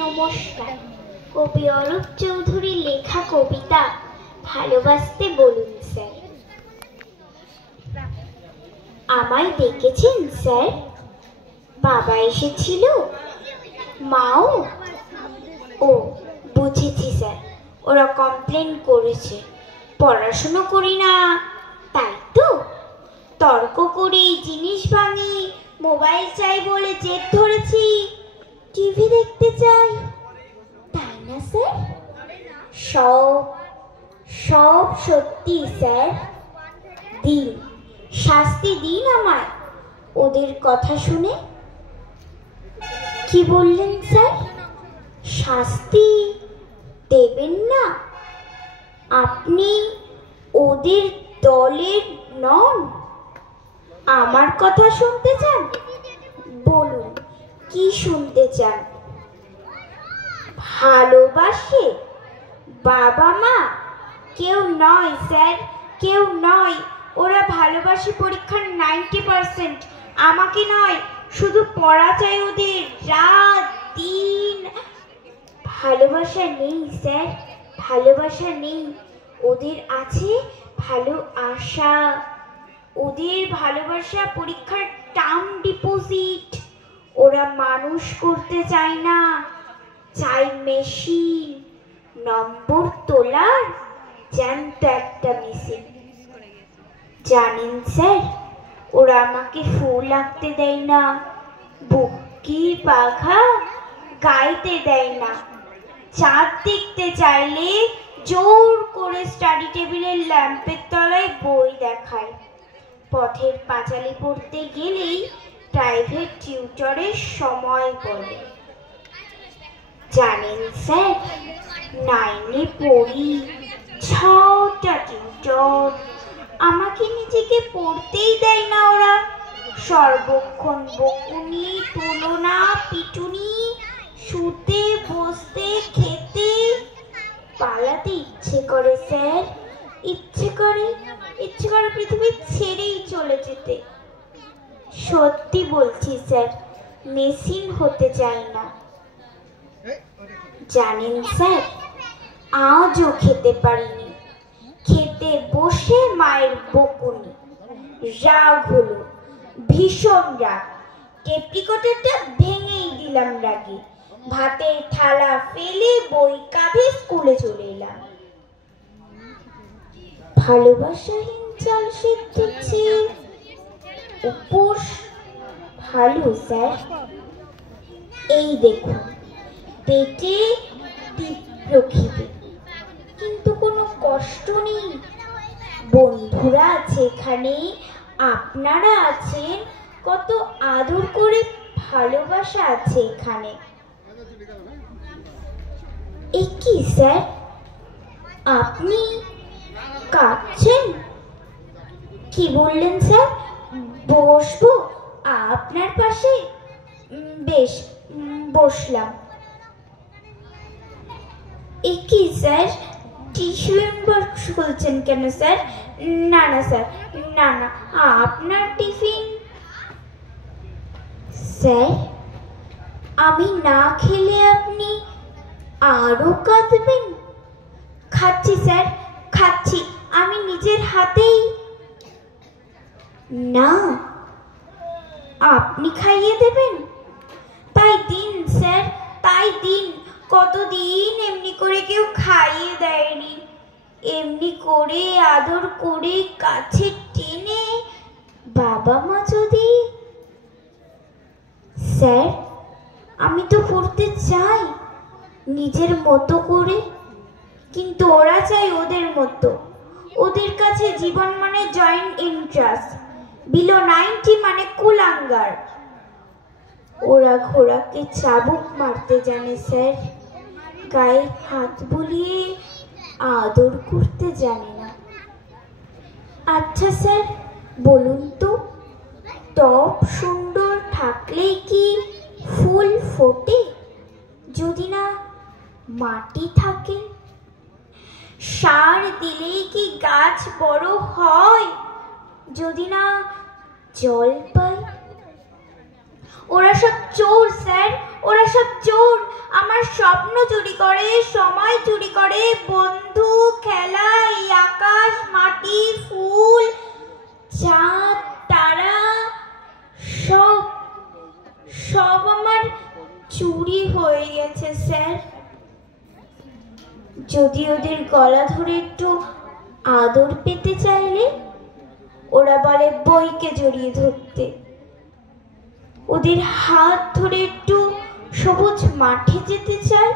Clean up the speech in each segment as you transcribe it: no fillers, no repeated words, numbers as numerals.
নমস্কার। কবি অরূপ চৌধুরীর লেখা কবিতা ভালোবাসতে বলুন স্যার। আমায় ডেকেছেন স্যার? বাবা এসেছিল, মাও? ও বুঝেছি স্যার, ওরা কমপ্লেন করেছে পড়াশুনো করি না, তাই তো? তর্ক করি, জিনিস ভাঙি, মোবাইল চাই বলে জেদ ধরেছি, টিভি দেখতে চাই, তাই না স্যার? সব সব সত্যি স্যার। দিন, শাস্তি দিন আমায় ওদের কথা শুনে। কি বললেন স্যার? শাস্তি দেবেন না? আপনি ওদের দলের নন? আমার কথা শুনতে চান? বলুন, কি শুনতে চান? ভালোবাসে বাবা মা? কেউ নয় স্যার, কেউ নয়। ওরা ভালোবাসে পরীক্ষার 90%। আমাকে নয়, শুধু পড়া চাই ওদের, রাত দিন। ভালোবাসা নেই স্যার, ভালোবাসা নেই। ওদের আছে ভালো আশা। ওদের ভালোবাসা পরীক্ষার টার্ম ডিপোজিট। ওরা মানুষ করতে চায় না, চাই মেশিন। নম্বর তোলার জ্যান্ত একটা মেশিন। জানেন স্যার, ওরা আমাকে ফুল আঁকতে দেয় না, বুকি পাখা গাইতে দেয় না। চাঁদ দেখতে চাইলে জোর করে স্টাডি টেবিলের ল্যাম্পের তলায় বই দেখায়। পথের পাঁচালি পড়তে গেলেই প্রাইভেট টিউটরের সময় বলে। জানেন স্যার, 9-এ পড়ি, 6টা টিউটর। আমাকে নিজেকে পড়তেই দেয় না ওরা। সর্বক্ষণ বকুনি, তুলনা, পিটুনি। শুতে, বসতে, খেতে। পালাতে ইচ্ছে করে স্যার, ইচ্ছে করে পৃথিবী ছেড়েই চলে যেতে। সত্যি বলছি স্যার, মেশিন হতে চাই না। জানেন স্যার, আজও খেতে পারিনি। খেতে বসে মায়ের বকুনি। রাগ হলো, ভীষণ রাগ। টেপ রেকর্ডারটা ভেঙেই দিলাম রাগে। ভাতের থালা ফেলে বই কাঁধে স্কুলে চলে এলাম। ভালোবাসাহীন চাল সিদ্ধ চেয়ে উপোস ভালো স্যার। এই দেখুন, পেটে তীব্র খিদে, কিন্তু কোনো কষ্ট নেই। বন্ধুরা আছে এখানে, আপনারা আছেন, কত আদর করে ভালোবাসা আছে এখানে। এ কি স্যার, আপনি কাঁদছেন? কি বললেন স্যার? বসবো আপনার পাশে? বেশ, বসলাম। এ কি স্যার, টিফিন বক্স খুলছেন কেন স্যার? না না স্যার, না না, আপনার টিফিন। স্যার, আমি না খেলে আপনি আরো কাঁদবেন? খাচ্ছি স্যার, খাচ্ছি, আমি নিজের হাতেই। না, আপনি খাইয়ে দেবেন? তাই দিন স্যার, তাই দিন। কতদিন এমনি করে কেউ খাইয়ে দেয়নি। এমনি করে আদর করে কাছে টেনে। বাবা মা যদি। স্যার, আমি তো পড়তে চাই নিজের মতো করে, কিন্তু ওরা চাই ওদের মতো। ওদের কাছে জীবন মানে জয়েন্ট ইন্টারেস্ট, বিলো 90 মানে কুলাঙ্গার। ওরা ঘোড়াকে চাবুক মারতে জানে স্যার, গায়ে হাত বুলিয়ে আদর করতে জানে না। আচ্ছা স্যার, বলুন তো, টপ সুন্দর থাকলেই কি ফুল ফোটে? যদি না মাটি থাকে। সার দিলেই কি গাছ বড় হয়? যদি না জল পায়। ওরা সব চোর স্যার, ওরা সব চোর। আমার স্বপ্ন চুরি করে, সময় চুরি করে, বন্ধু, খেলা, এই আকাশ, মাটি, ফুল, চাঁদ, তারা, সব সব আমার চুরি হয়ে গেছে স্যার। যদি ওদের গলা ধরে একটু আদর পেতে চাইলে ওরা বলে বইকে জড়িয়ে ধরতে, ওদের হাত ধরে একটু সবুজ মাঠে যেতে চায়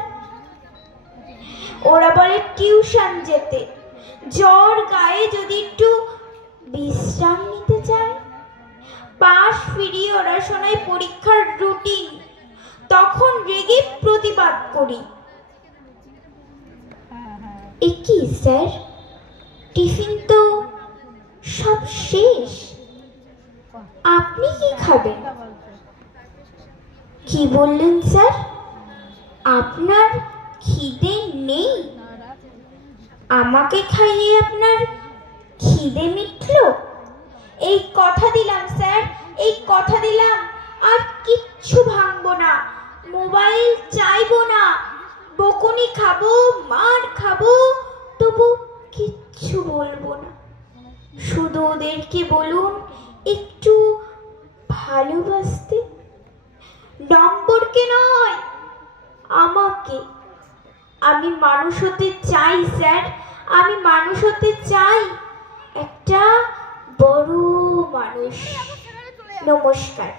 ওরা বলে টিউশন যেতে, জ্বর গায়ে যদি একটু বিশ্রাম নিতে চায়। পাশ ফিরিয়ে ওরা শোনায় পরীক্ষার রুটিন, তখন রেগে প্রতিবাদ করি। এ কি স্যার, টিফিন তো সব শেষ, আপনি কি খাবেন? কি বললেন স্যার, আপনার খিদে নেই? আমাকে খাইয়ে আপনার খিদে মিটল? এই কথা দিলাম স্যার, এই কথা দিলাম আর কিচ্ছু ভাঙবো না, মোবাইল চাইবো না, বকুনি খাবো, মার খাবো, তবু কিচ্ছু বলবো না। শুধু ওদেরকে বলুন একটু ভালোবাসতে, নম্বরকে নয় আমাকে। আমি মানুষ হতে চাই স্যার, আমি মানুষ হতে চাই, একটা বড় মানুষ। নমস্কার।